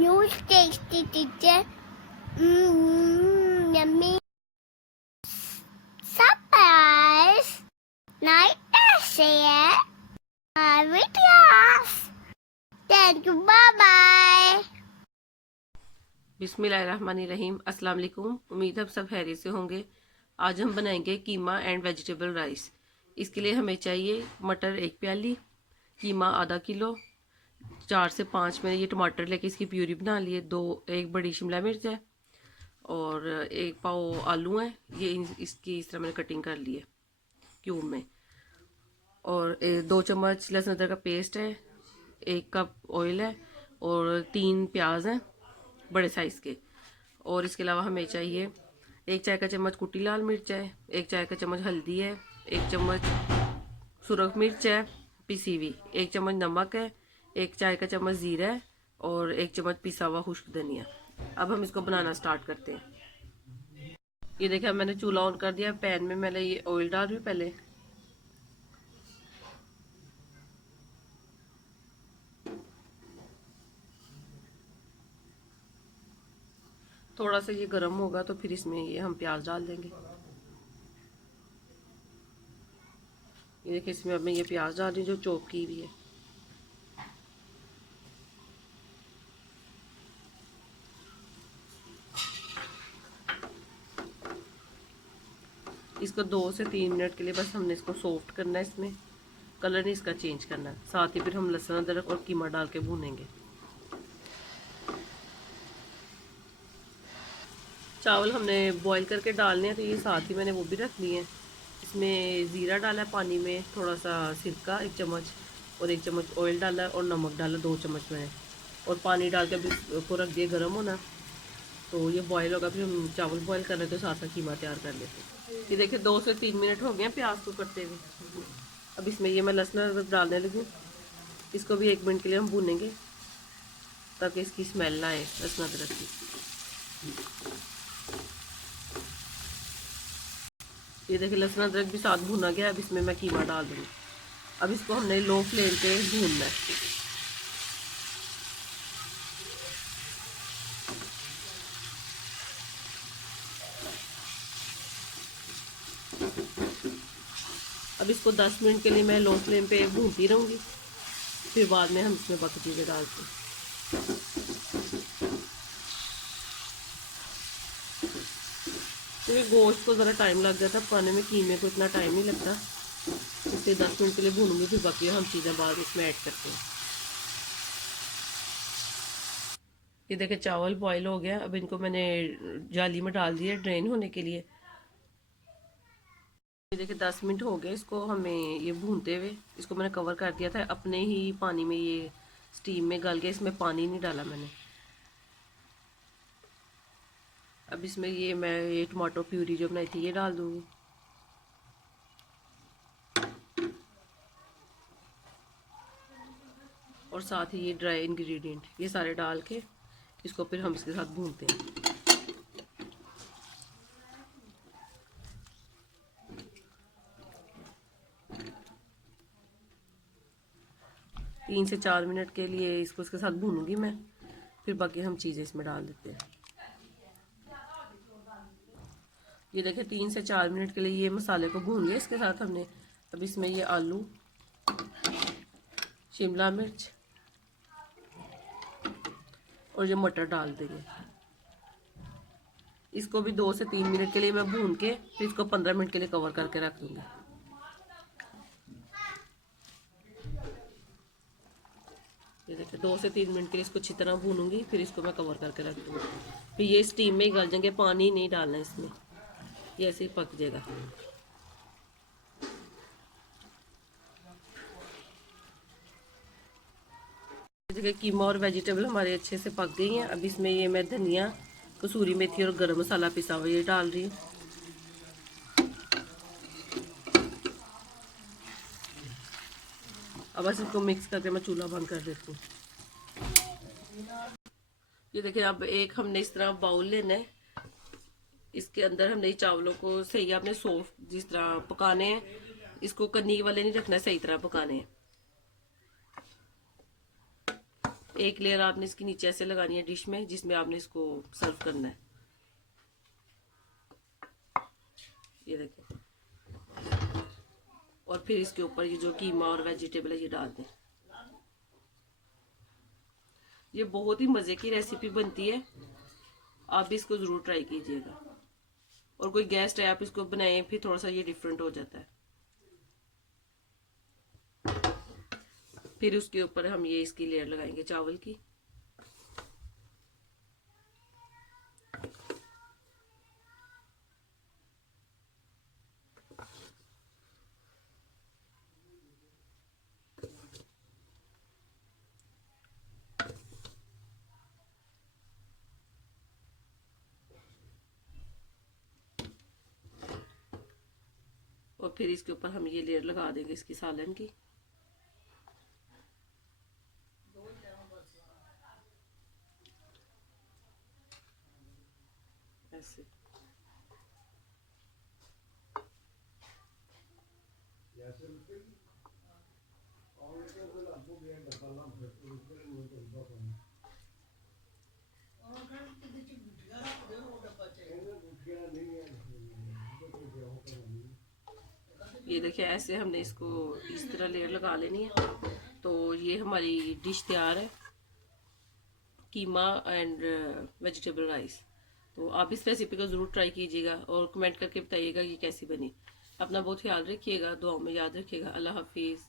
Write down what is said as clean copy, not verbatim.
Huge tasty teacher. Yummy. Surprise. Night share. Videos. Thank you. Bye bye. बिस्मिल्लाहिर्रहमानिर्रहीम। अस्सलाम वालेकुम। उम्मीद है सब खैरियत से होंगे। आज हम बनाएंगे कीमा एंड वेजिटेबल राइस। इसके लिए हमें चाहिए मटर 1 प्याली, कीमा आधा किलो, 4 से 5 मैंने ये टमाटर लेके इसकी प्यूरी बना ली है, एक बड़ी शिमला मिर्च है और 1 पाव आलू है। ये इसकी इस तरह मैंने कटिंग कर ली है क्यूब में। और 2 चम्मच लहसुन अदरक का पेस्ट है, 1 कप ऑयल है और 3 प्याज हैं बड़े साइज़ के। और इसके अलावा हमें चाहिए 1 चाय का चम्मच कुटी लाल मिर्च है, 1 चाय का चम्मच हल्दी है, 1 चम्मच सुरख मिर्च है पिसी हुई, 1 चम्मच नमक है, 1 चाय का चम्मच ज़ीरा है और 1 चम्मच पिसा हुआ खुश्क धनिया। अब हम इसको बनाना स्टार्ट करते हैं। ये देखिए मैंने चूल्हा ऑन कर दिया। पैन में मैंने ये ऑयल डाल रही हूँ। पहले थोड़ा सा ये गर्म होगा तो फिर इसमें ये हम प्याज डाल देंगे। ये देखिए इसमें अब मैं ये प्याज डाल रही हूँ जो चॉप की हुई है। इसको 2 से 3 मिनट के लिए बस हमने इसको सॉफ्ट करना है। इसमें कलर नहीं इसका चेंज करना है। साथ ही फिर हम लहसुन अदरक और कीमा डाल के भूनेंगे। चावल हमने बॉईल करके डालने हैं तो ये साथ ही मैंने वो भी रख लिए हैं। इसमें ज़ीरा डाला है पानी में, थोड़ा सा सिरका 1 चम्मच और 1 चम्मच ऑयल डाला है और नमक डाला 2 चम्मच मैंने, और पानी डाल के अभी उसको रख दिया गर्म होना। तो ये बॉईल होगा, फिर हम चावल बॉईल कर लेते तो साथ साथ कीमा तैयार कर लेते हैं। ये देखिए 2 से 3 मिनट हो गए हैं प्याज को कटते हुए। अब इसमें ये मैं लहसुन अदरक डालने लगी। इसको भी 1 मिनट के लिए हम भूनेंगे ताकि इसकी स्मेल ना आए लहसुन अदरक की। ये देखिए लहसुन अदरक भी साथ भुना गया। अब इसमें मैं कीमा डाल दूँगी। अब इसको हमने लो फ्लेम पे भूनना है। अब इसको 10 मिनट के लिए मैं लो फ्लेम पे भूनती रहूँगी, फिर बाद में हम इसमें बाकी चीज़ें डालते हैं। क्योंकि गोश्त को ज़रा टाइम लग जाता है पकाने में, कीमे को इतना टाइम नहीं लगता, इसलिए 10 मिनट के लिए भूनूंगी, फिर बाकी हम चीज़ें बाद इसमें ऐड करते हैं। ये देखिए चावल बॉईल हो गया। अब इनको मैंने जाली में डाल दिया ड्रेन होने के लिए। ये देखिए 10 मिनट हो गए इसको हमें ये भूनते हुए। इसको मैंने कवर कर दिया था अपने ही पानी में, ये स्टीम में गल गया, इसमें पानी नहीं डाला मैंने। अब इसमें ये मैं ये टमाटो प्यूरी जो बनाई थी ये डाल दूँगी। और साथ ही ये ड्राई इंग्रेडिएंट ये सारे डाल के इसको फिर हम इसके साथ भूनते हैं। 3 से 4 मिनट के लिए इसको इसके साथ भूनूंगी मैं, फिर बाकी हम चीज़ें इसमें डाल देते हैं। ये देखिए 3 से 4 मिनट के लिए ये मसाले को भून लिया इसके साथ हमने। अब इसमें ये आलू, शिमला मिर्च और ये मटर डाल देंगे। इसको भी 2 से 3 मिनट के लिए मैं भून के फिर इसको 15 मिनट के लिए कवर करके रख दूंगी। ये देखिए 2 से 3 मिनट के लिए इसको अच्छी तरह भूनूंगी, फिर इसको मैं कवर करके रख दूंगी। फिर ये स्टीम में ही गल जाएंगे, पानी नहीं डालना इसमें, ये ऐसे ही पक जाएगा। देखिए कीमा और वेजिटेबल हमारे अच्छे से पक गई हैं। अब इसमें ये मैं धनिया, कसूरी मेथी और गरम मसाला पिसा हुआ ये डाल रही हूँ। अब बस इसको मिक्स करके मैं चूल्हा बंद कर देती हूँ। ये देखिए अब एक हमने इस तरह बाउल लेना है। इसके अंदर हमने चावलों को सही आपने सॉफ्ट जिस तरह पकाने हैं, इसको कन्नी वाले नहीं रखना, सही तरह पकाने हैं। एक लेयर आपने इसकी नीचे ऐसे लगानी है डिश में, जिसमें आपने इसको सर्व करना है। ये देखें, और फिर इसके ऊपर ये जो कीमा और वेजिटेबल है ये डाल दें। ये बहुत ही मज़े की रेसिपी बनती है, आप भी इसको ज़रूर ट्राई कीजिएगा। और कोई गेस्ट है, आप इसको बनाएं, फिर थोड़ा सा ये डिफरेंट हो जाता है। फिर उसके ऊपर हम ये इसकी लेयर लगाएंगे चावल की। और फिर इसके ऊपर हम ये लेयर लगा देंगे इसकी सालन की। ऐसे ये देखिए, ऐसे हमने इसको इस तरह लेयर लगा लेनी है। तो ये हमारी डिश तैयार है, कीमा एंड वेजिटेबल राइस। तो आप इस रेसिपी को ज़रूर ट्राई कीजिएगा और कमेंट करके बताइएगा कि कैसी बनी। अपना बहुत ख्याल रखिएगा, दुआओं में याद रखिएगा। अल्लाह हाफिज़।